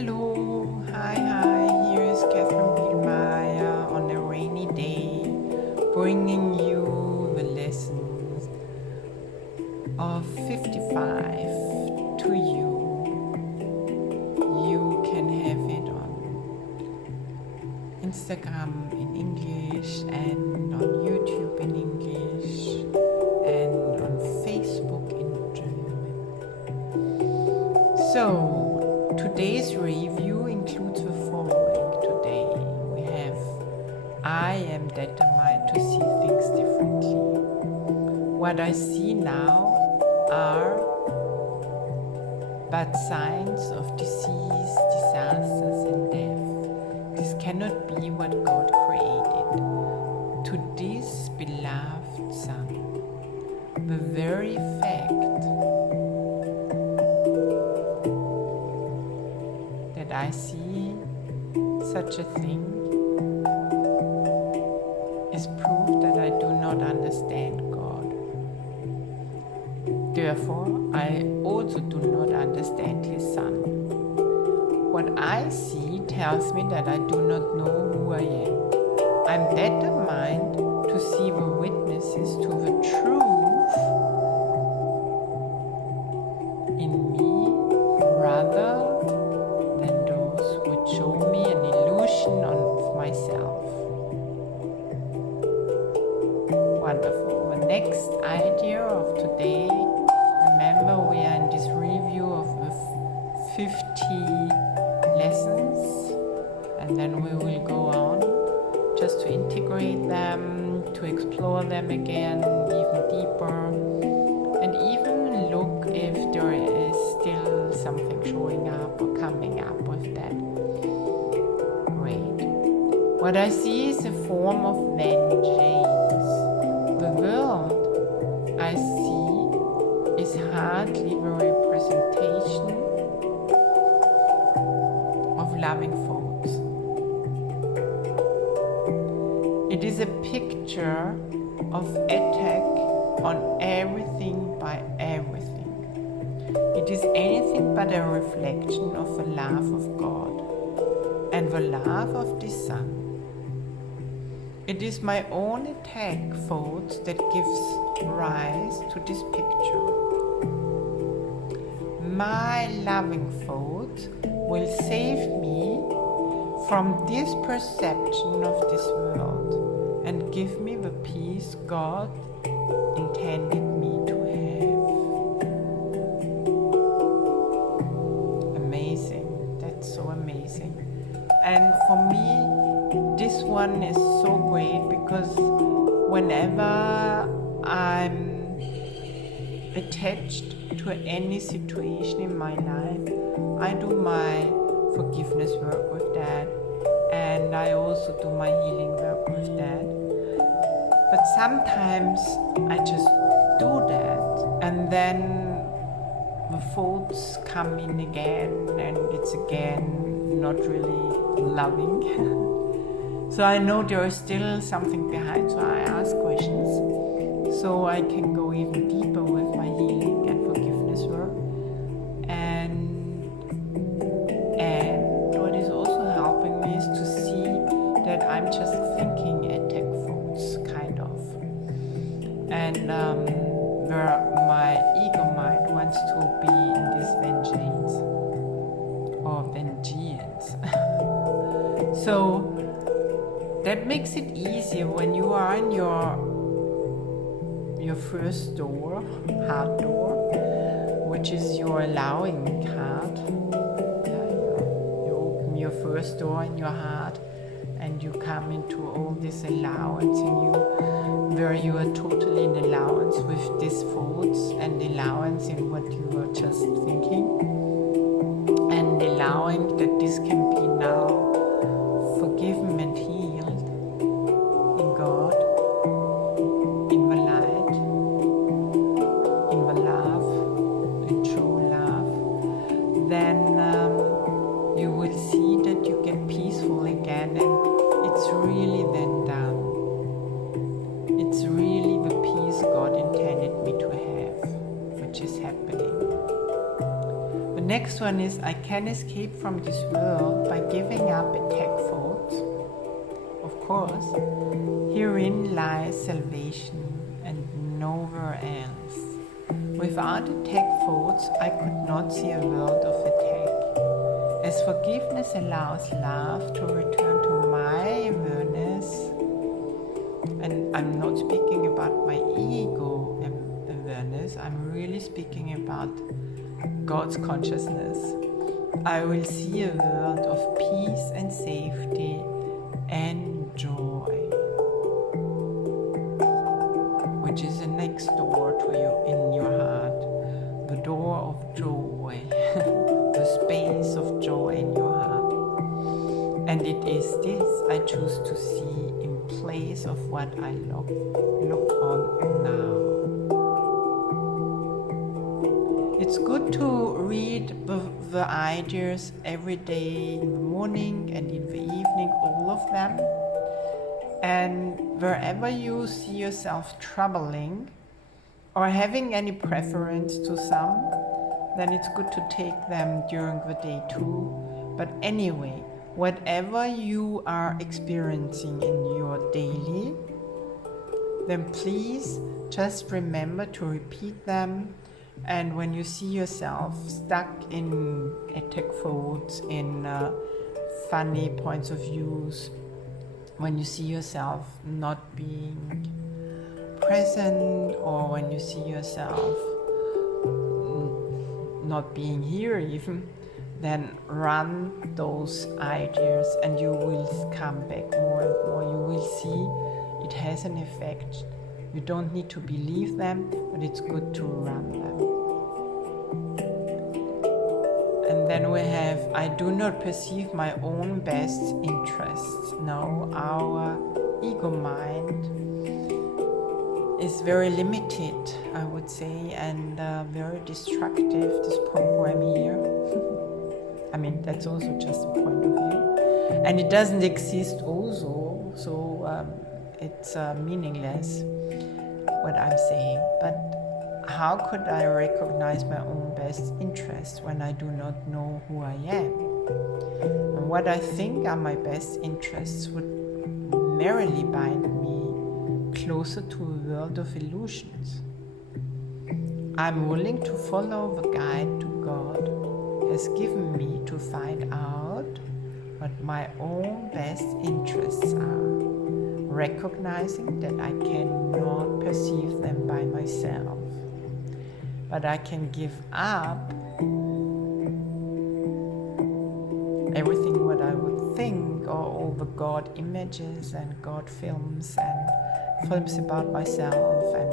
Hello, hi, here is Katherine Bihlmeier on a rainy day, bringing you the lessons of 55 to you. You can have it on Instagram in English and on YouTube in English and on Facebook in German. So, today's review includes the following. Today we have I am determined to see things differently. What I see now are but signs of disease, disasters and death. This cannot be what God created. To this beloved Son, the very fact that I see such a thing is proof that I do not understand God. Therefore, I also do not understand His Son. What I see tells me that I do not know who I am. I'm determined to see the witnesses to the truth in me rather than those which show me an illusion of myself. Wonderful. The next idea of today, remember we are in this review of the 50 lessons, and then we will go on just to integrate them, to explore them again even deeper, and even look if there is still something showing up or coming up with that. Great. What I see is a form of vengeance. The world I see is hardly the representation of loving folks. It is a picture of attack on everything by everything. It is anything but a reflection of the love of God and the love of the Son. It is my own attack thoughts that gives rise to this picture. My loving thoughts will save me from this perception of this world and give me the peace God intended me to have. Amazing. That's so amazing. And for me, this one is so great because whenever I'm attached to any situation in my life, I do my forgiveness work with that, and I also do my healing work with that. But sometimes I just do that, and then the thoughts come in again, and it's again not really loving. So I know there is still something behind, so I ask questions so I can go even deeper with my healing and forgiveness work. And what is also helping me is to see that I'm just thinking attack thoughts, kind of. And where my ego mind wants to be in this vengeance or vengeance. So that makes it easier when you are in your first door, heart door, which is your allowing card. You open your first door in your heart and you come into all this allowance in you, where you are totally in allowance with these thoughts and allowance in what you were just thinking, and allowing that this can be now forgiven and healed in God, in the light, in the love, in true love, then you will see that you get peaceful again, and it's really then done. It's really the peace God intended me to have, which is happening. The next one is, I can escape from this world by giving up attack thoughts. Of course, herein lies salvation and nowhere else. Without attack thoughts, I could not see a world of attack. As forgiveness allows love to return to my awareness, and I'm not speaking about my ego awareness, I'm really speaking about God's consciousness, I will see a world of peace and safety and joy, which is next door to you in your heart, the door of joy, the space of joy in your heart. And it is this I choose to see in place of what I look on now. It's good to read the ideas every day, in the morning and in the evening, all of them. And wherever you see yourself troubling or having any preference to some, then it's good to take them during the day too. But anyway, whatever you are experiencing in your daily, then please just remember to repeat them. And when you see yourself stuck in attack thoughts, in funny points of views, when you see yourself not being present, or when you see yourself not being here even, then run those ideas and you will come back more and more. You will see it has an effect. You don't need to believe them, but it's good to run them. And then we have, I do not perceive my own best interests. No, our ego mind is very limited, I would say, and very destructive, this program here. I mean, that's also just a point of view. And it doesn't exist also, so it's meaningless, what I'm saying. But how could I recognize my own best interests when I do not know who I am? And what I think are my best interests would merrily bind me closer to a world of illusions. I'm willing to follow the guide to God has given me to find out what my own best interests are, recognizing that I cannot perceive them by myself. But I can give up everything what I would think, or all the God images and God films and films about myself and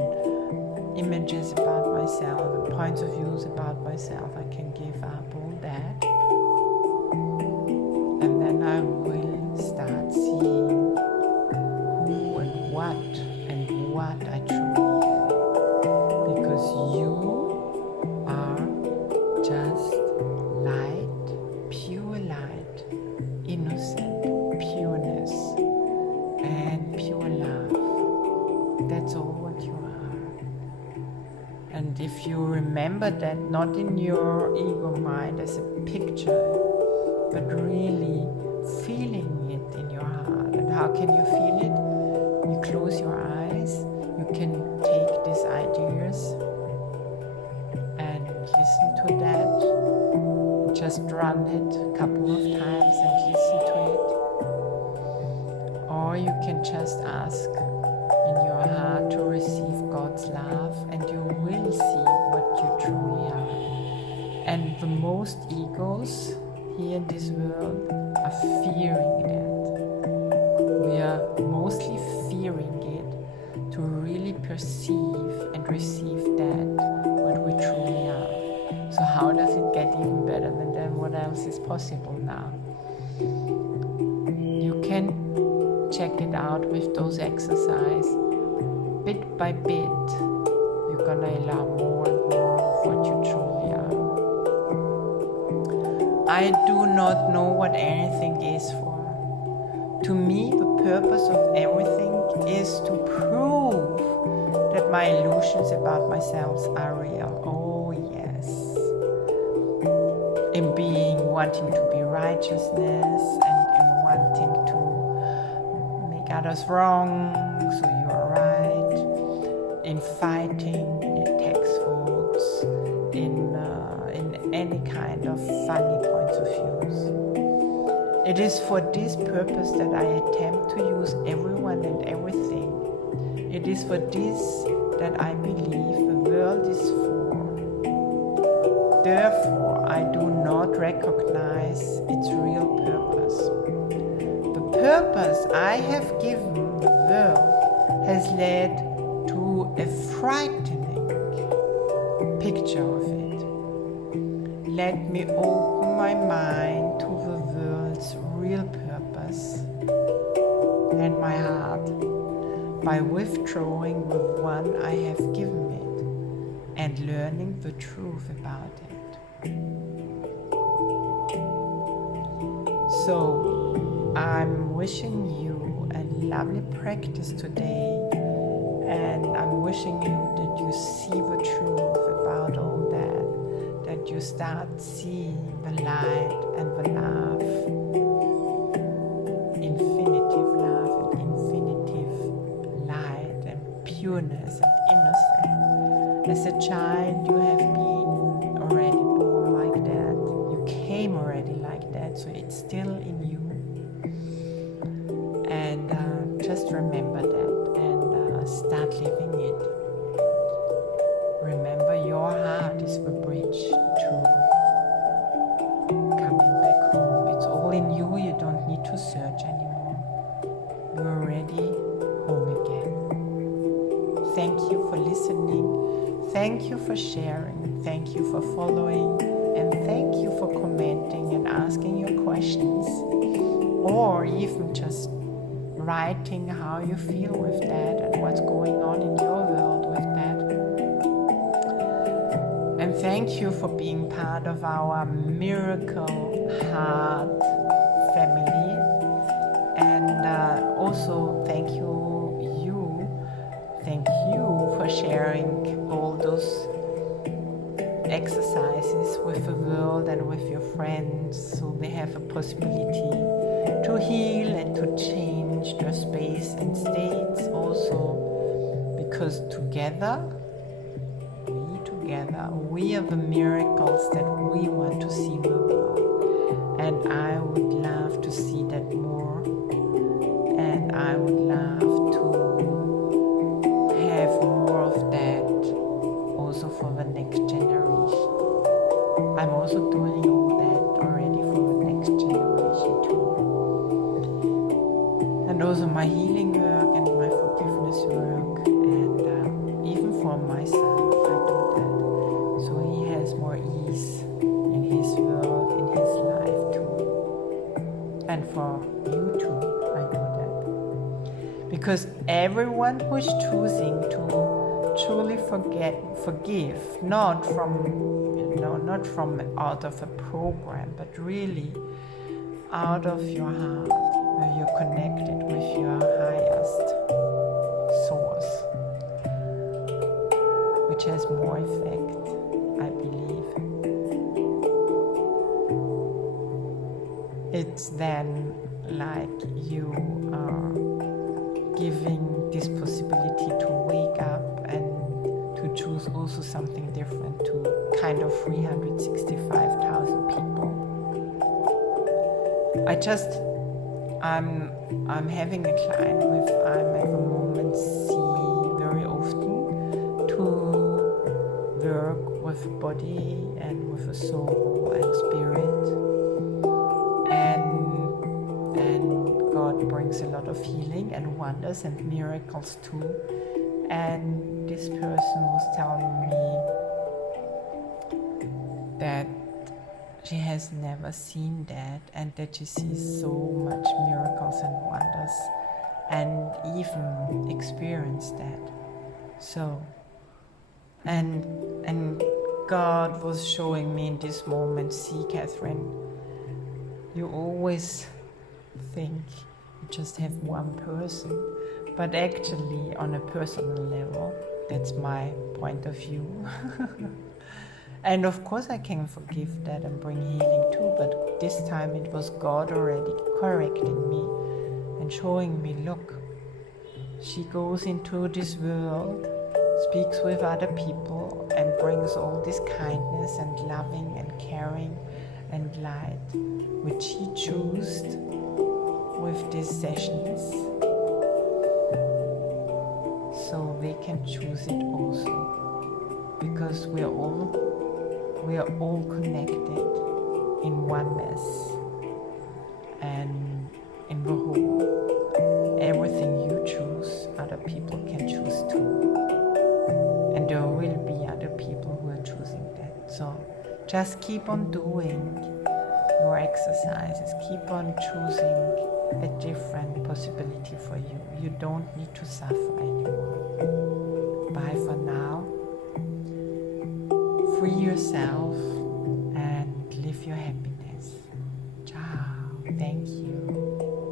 images about myself and points of views about myself. I can give up all that, and then I will start seeing who and what I truly am, because you just light, pure light, innocent pureness, and pure love. That's all what you are. And if you remember that not in your ego mind as a picture, but really feeling it in your heart. And how can you feel it? You close your eyes, you can take these ideas and listen to that. Just run it a couple of times and listen to it. Or you can just ask in your heart to receive God's love, and you will see what you truly are. And the most egos here in this world are fearing that. We are mostly fearing it to really perceive and receive that what we truly are. So how does it get even better than that? What else is possible now? You can check it out with those exercises. Bit by bit, you're gonna allow more and more of what you truly are. I do not know what anything is for. To me, the purpose of everything is to prove that my illusions about myself are real. Oh yes. wanting to be righteousness and in wanting to make others wrong so you are right, in fighting, in text votes, in any kind of funny points of views. It is for this purpose that I attempt to use everyone and everything. It is for this that I believe the world is for. Therefore, I do not recognize its real purpose. The purpose I have given the world has led to a frightening picture of it. Let me open my mind to the world's real purpose and my heart by withdrawing the one I have given it and learning the truth about it. So, I'm wishing you a lovely practice today, and I'm wishing you that you see the truth about all that you start seeing the light and the love, infinitive love and infinitive light and pureness and innocence. As a child, you have been already born like that. You came already like that, so it's still in you. And just remember that and start living it. Remember, your heart is the bridge to coming back home. It's all in you. You don't need to search anymore. You're already home again. Thank you for listening. Thank you for sharing. Thank you for following. And thank you for commenting and asking your questions. Or even just writing how you feel with that and what's going on in your world with that. And thank you for being part of our Miracle Heart family. And also thank you for sharing all those exercises with the world and with your friends, so they have a possibility to heal and to change their space and states also, because together we are the miracles that we want to see in the world. And I would love to see that more, and I would love to have more of that also for the next generation. I'm also doing all that already for the next generation too. And also my healing work and my forgiveness work, and even for my son, I do that. So he has more ease in his world, in his life too. And for you too, I do that. Because everyone who's choosing to truly forgive, not from out of a program, but really out of your heart, where you're connected with your highest source, which has more effect, I believe. It's then like you are giving this possibility to wake up and to choose also something different to kind of 365,000 people. I'm having a client with I'm at the moment see very often to work with body and with a soul and spirit, and God brings a lot of healing and wonders and miracles too. And this person was telling me that she has never seen that, and that she sees so much miracles and wonders and even experienced that. So, and God was showing me in this moment, see, Katherine, you always think you just have one person, but actually on a personal level, that's my point of view, And of course I can forgive that and bring healing too, but this time it was God already correcting me and showing me, look, she goes into this world, speaks with other people and brings all this kindness and loving and caring and light, which she chose with these sessions. So they can choose it also, because we are all connected in oneness and in the whole. Everything you choose, other people can choose too. And there will be other people who are choosing that. So just keep on doing your exercises, keep on choosing a different possibility for you. You don't need to suffer anymore. Bye for now. Free yourself and live your happiness. Ciao. Thank you.